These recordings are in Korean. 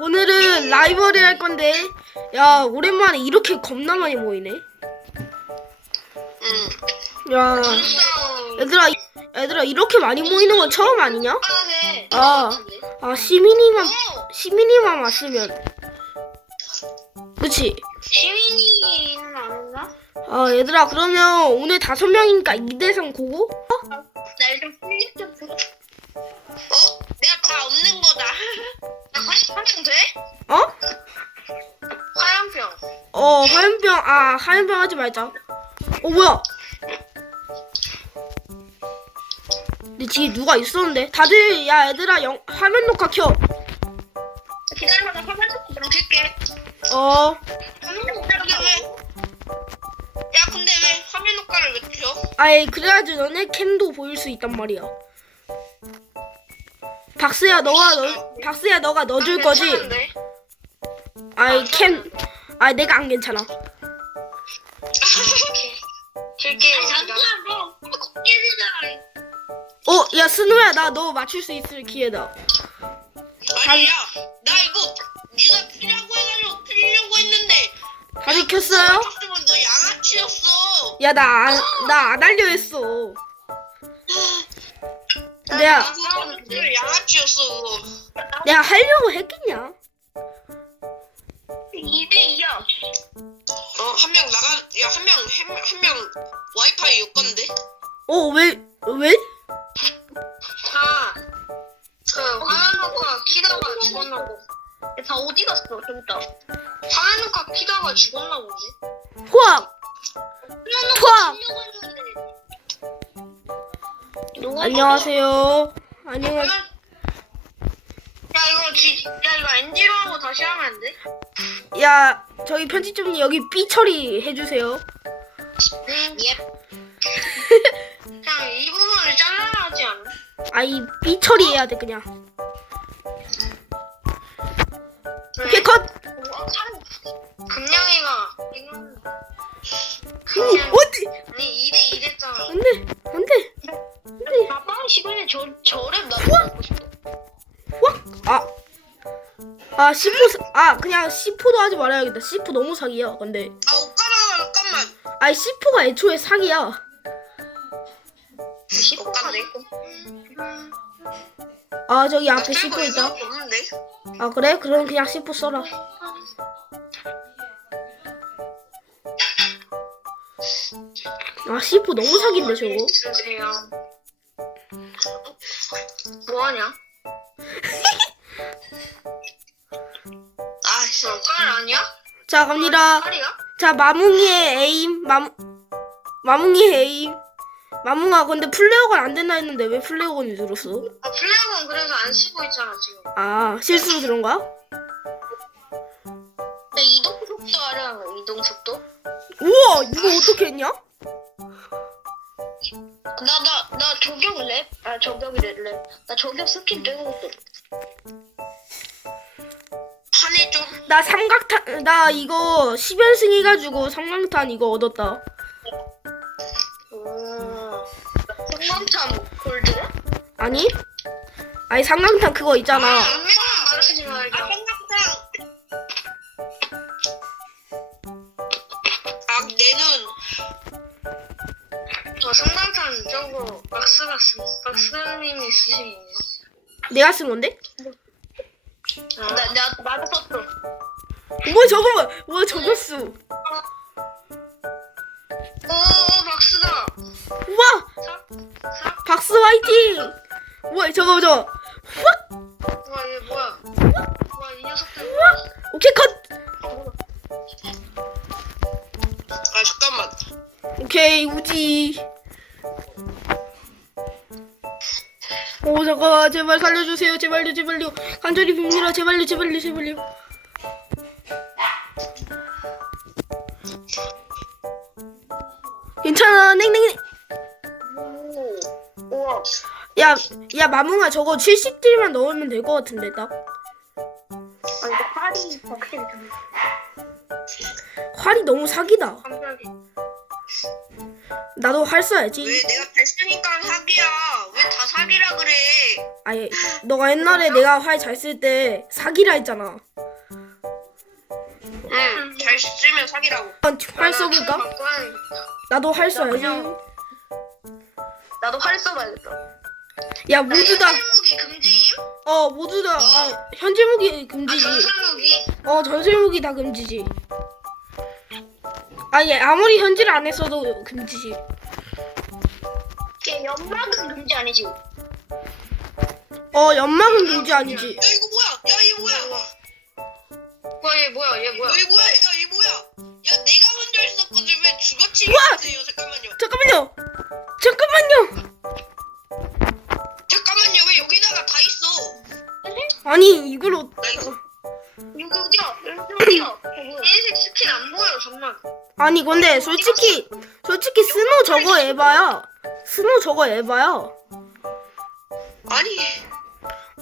오늘은 라이벌이 할 건데 야 오랜만에 이렇게 겁나 많이 모이네 응. 야 눈싸움. 얘들아 이- 얘들아 이렇게 많이 모이는 건 처음 아니냐? 해. 아. 아 시민이만 어, 시민이만 왔으면 그치? 시민이는 안 했나? 아 얘들아 그러면 오늘 다섯 명이니까 2대3 고고? 나 화장병 돼? 어? 화장병. 어 화염병 아 화염병 하지 말자 어 뭐야 근데 뒤에 누가 있었는데 다들 야 얘들아 영, 화면 녹화 켜 기다려봐, 나 화장 좀. 어, 화면 녹화를 왜? 야, 근데 왜 화면 녹화를 왜 켜? 아이 그래야지 너네 캠도 보일 수 있단 말이야. 박스야 너가 너, 박스야 너가 넣어줄 거지? 괜찮은데? 아이 캠, 아이 내가 안 괜찮아. 너 깨지잖아. 어, 야 스노야 나 너 맞출 수 있을 기회다. 아니 야, 나 이거 네가 피라고 해가지고 피려고 했는데 다들 켰어요? 너 양아치였어. 야나나안 하려 했어. 내가 그거 양아치였어 그거. 내가 하려고 했겠냐? 2대 2야. 어, 한 명 나가, 야, 한 명, 한명 와이파이 엮건데? 어 왜 왜? 다, 그, 녹화 키다가 죽었나 고. 다 어디 갔어. 화면 녹화 키다가 죽었나 보지? 호악 투악 안녕하세요. 안녕하. 야, 이거, 지, 야, 이거 엔지로 하고 다시 하면 안 돼? 야 저희 편집점님 여기 삐 처리 해주세요. 예. 그냥 이 부분을 잘라야 하지 않아? 아이 삐 처리해야 돼 그냥. 오케이 컷. 금냥이가 오, 어디? 아니 2대 2 됐잖아. 안돼 안돼. 저 저랩 나도 먹고 싶어. 아. 아 C4 아 그냥 C4도 하지 말아야겠다. C4 너무 사기야. 근데 아 옷가라 잠깐만. 아이 C4가 애초에 사기야. 옷가네. 아 저기 나 앞에 들고 C4 있어 있다. 없는데. 아 그래? 그럼 그냥 C4 써라. 아 C4 너무 사기인데 저거. 주세요. 뭐하냐? 아, 씨, 깔 아니야? 자 갑니다. 깔이야? 자 마뭉이의 에임 마뭉 마뭉이의 에임. 마뭉아 근데 플레어건 안 된다 했는데 왜 플레어건이 들었어? 아, 플래그는 그래서 안 쓰고 있잖아 지금. 아 실수로 들은 거야? 내 이동 속도 알아? 이동 속도? 우와 이거 어떻게 했냐? 나 나 나 저격 랩? 아 저격이래 랩. 나 저격 스킨 떼고 있어. 한해 좀. 나 삼각탄 나 이거 10연승 해가지고 삼각탄 이거 얻었다. 오. 성광탄 골드야? 아니? 아니 삼각탄 그거 있잖아. 분 저 성광탄 저거 박스가 쓰 박스님이 쓰신 건가? 내가 쓴 건데? 나 내가 나도 썼어. 뭐 저거 뭐, 뭐 적었어. 오 박스다. 우와 사, 사, 박스 화이팅. 우와 저거 저거. 와, 얘 뭐야? 와, 이 녀석들. 오케이 컷. 아, 잠깐만. 오케이 우지. 오 잠깐만 제발 살려주세요 제발요 제발요 간절히 빕니다 제발요 제발요 제발요. 괜찮아 냉냉냉. 오, 우와. 야, 야 마뭉아 저거 70딜만 넣으면 될 것 같은데 딱. 아, 이거 팔이 확실히 좀 활이 너무 사기다. 깜짝이. 나도 활 써야지. 왜 내가 사기라 그래? 아니 너가 옛날에 내가 활 잘 쓸 때 사기라 했잖아. 응, 잘 쓰면 사기라고. 활 써볼까? 나도 활 써야지. 나도 활 써봐야겠다. 야 모두 다 무기 금지임? 어 모두 다 아, 현질 무기 아, 금지지. 전술무기? 어 전술 무기 다 금지지. 아니 아무리 현질 안 했어도 금지지. 걔 연막은 금지 아니지? 어 연막은 금지 아니지. 야, 이거 뭐야? 야, 얘 뭐야? 뭐야 얘 뭐야 얘 뭐야? 얘 뭐야? 야, 얘 뭐야? 야, 내가 먼저 했었거든. 왜 우와! 안돼요 잠깐만요. 잠깐만요. 잠깐만요. 잠깐만요. 왜 여기다가 다 있어? 아니 이걸 어... 나 이거 어디야? 어디야? 흰색 스킨 안 보여 정말. 아니 근데 솔직히 솔직히 스노 저거 에바야. 스노 저거 에바야. 아니.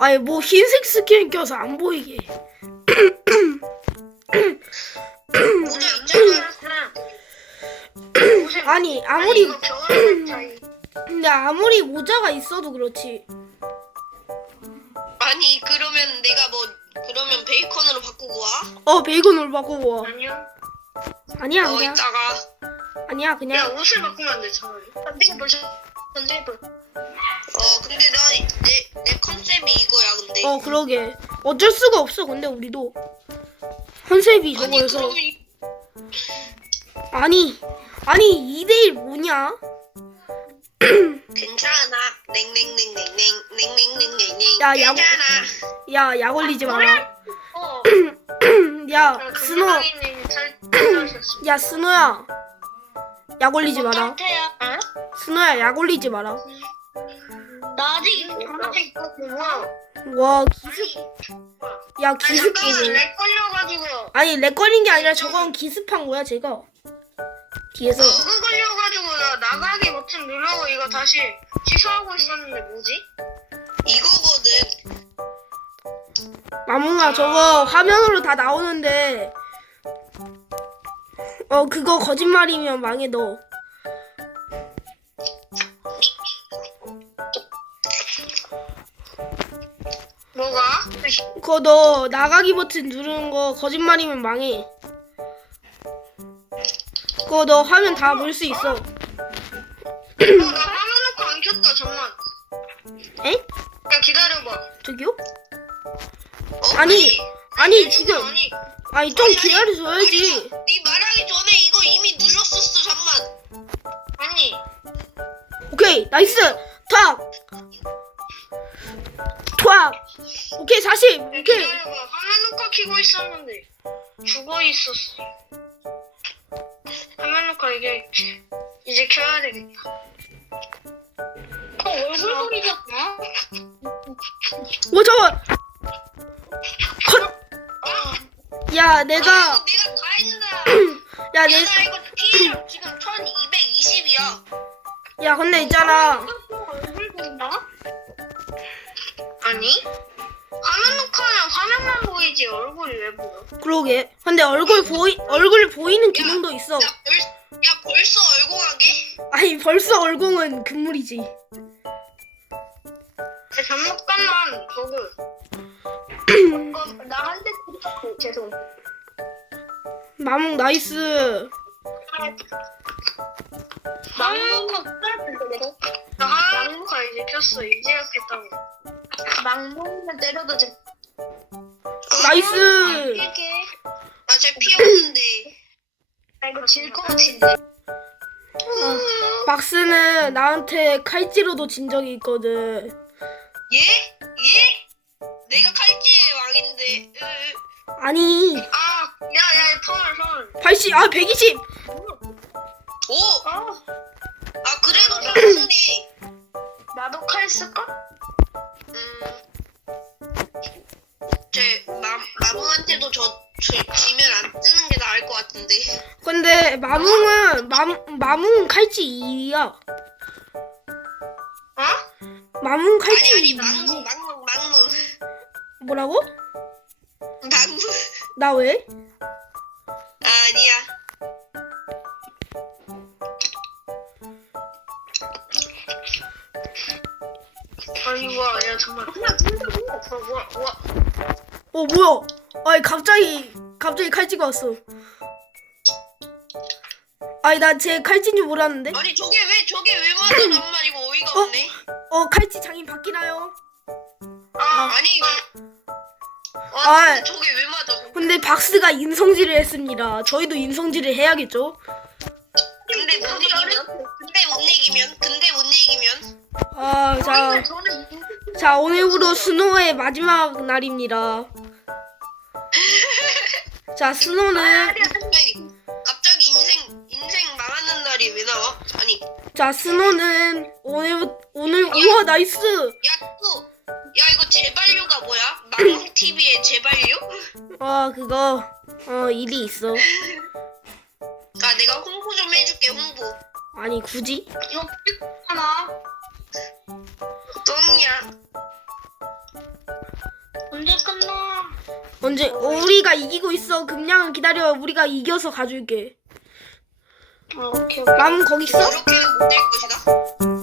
아니 뭐 흰색 스킨 껴서 안 보이게. 아니 아무리 이거 겨울 차이. 근데 아무리 모자가 있어도 그렇지. 아니, 그러면 내가 뭐 그러면 베이컨으로 바꾸고 와? 어 베이컨으로 바꾸고 와. 아니야. 아니야 어, 그냥 이따가. 아니야 야 그냥 옷을 바꾸면 안 돼, 차라리. 반대가 벌써 반대가 어, 근데 나내 내 컨셉이 이거야, 근데. 어 그러게 어쩔 수가 없어 근데 우리도 컨셉이 아니, 저거여서 그러면 이- 아니 아니 2대1 뭐냐? 괜찮아. 냉냉냉냉냉냉냉냉냉냉. 야, 야, 괜찮아. 야약 올리지 마라. 어. 야 스노 금방이님 잘 잘하셨어. 야 스노야 약 올리지 마라. 어? 스노야 약 올리지 마라. 와 기습 야 아니, 기습 잠깐만, 게임. 렉 걸려가지고. 아니 렉 걸린 게 아니라 저건 기습한 거야 제가 뒤에서 그거 걸려가지고 나 나가기 버튼 누르고 이거 다시 취소하고 있었는데 뭐지? 이거거든. 마몽아 저거 화면으로 다 나오는데 어 그거 거짓말이면 망해 너 그거 너 나가기 버튼 누르는 거 거짓말이면 망해 그거 너 화면 다 볼 수 있어 어, 나 화면 놓고 안 켰다, 잠만. 에? 야, 기다려봐. 저기요? 어? 아니 아니 지금 아니, 아니 좀 기다려줘야지 아니야. 네 말하기 전에 이거 이미 눌렀었어. 잠만. 아니. 오케이 나이스 탁탁 오케이 40 야, 오케이 기다려봐. 화면 녹화 켜고 있었는데. 죽어 있었어. 화면 녹화 이게 이제 켜야 되겠다. 어, 얼굴 보이잖아? 오 잠깐 아, 야 아, 내가 이거 내가 다 했다. 야 야, 내나 이거 T랑 지금 1220이야. 야 근데 있잖아 얼굴 보인다? 아니? 화면 녹화는 화면만 보이지 얼굴이 왜 보여? 그러게. 근데 얼굴 보이 얼굴 보이는 기능도 있어. 야, 벌, 야 벌써 얼공하게? 아니 벌써 얼공은 금물이지. 야, 잠깐만 저거. 어, 나한테 죄송. 마몽 나이스. 막무가? 나 화면 녹화 이제 켰어. 이제 켰다고 막무만 때려도 돼 나이스 나쟤 피었는데. 나 이거 질 것 같은데 박스는 나한테 칼찌로도 진 적이 있거든 얘? 얘? 내가 칼찌의 왕인데. 으, 으. 아니 아 야야 털 털. 80 아 120 오! 아 아 그래도 천천히. 나도 칼 쓸까? 음. 제 마, 마몽한테도 저, 저 지면 안 뜨는 게 나을 것 같은데. 근데 마몽은 마, 마몽은 칼찌 2야 어? 마몽 아니 칼찌 아니 2 망몽 망몽 망몽 뭐라고? 망몽. 나 왜? 아니야. 아니 뭐야 야 정말 그냥 어, 뭐야 뭐야 어 뭐야? 아니 갑자기 갑자기 칼찌가 왔어. 아니 나 제 칼찌인 줄 몰랐는데. 아니 저게 왜 저게 왜 맞아 난 말이고 어이가 어? 없네. 어 칼찌 장인 바뀌나요? 아, 아니 아. 아 진짜 저게 왜 맞아? 근데 박스가 인성질을 했습니다. 저희도 인성질을 해야겠죠? 근데 못 이기면 근데 못 이기면 근데 못 이기면 아, 자, 저는 자 오늘부로 스노의 마지막 날입니다. 자, 스노는 갑자기 갑자기 인생 인생 망하는 날이 왜 나와? 아니 자 스노는 오늘 오늘 우와 나이스. 야또 야 이거 제발류가 뭐야? 망 TV의 제발류? 아 그거 어 일이 있어. 아 내가 홍보 좀 해줄게 홍보. 아니 굳이? 이거 하나 똥이야. 언제 끝나 언제 우리가 이기고 있어. 금량은 기다려. 우리가 이겨서 가줄게. 아 오케이 오케이 맘 거기 있어? 이렇게는 못될 것이다.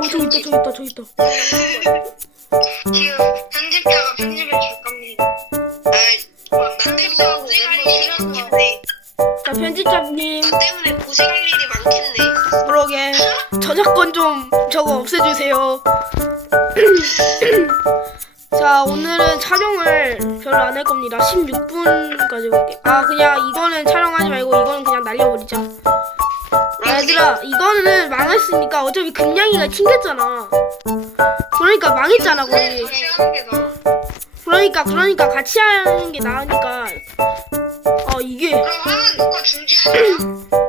오 저기 있다 저기 있다 저기 있다. 지금 편집자가 편집해 줄 겁니다 아나 때문에 고생할 일이 많겠네. 자 편집자님 나 때문에 고생할 일이 많겠네. 그러게 저작권 좀 저거 없애주세요. 자 오늘은 촬영을 별로 안 할 겁니다. 16분까지 볼게. 아 그냥 이거는 촬영하지 말고 이거는 그냥 날려버리자. 얘들아 이거는 망했으니까 어차피 금냥이가 튕겼잖아. 그러니까 망했잖아 게 나아. 그러니까 그러니까 같이 하는 게 나으니까. 어 이게 그럼 하나 누가 중지하냐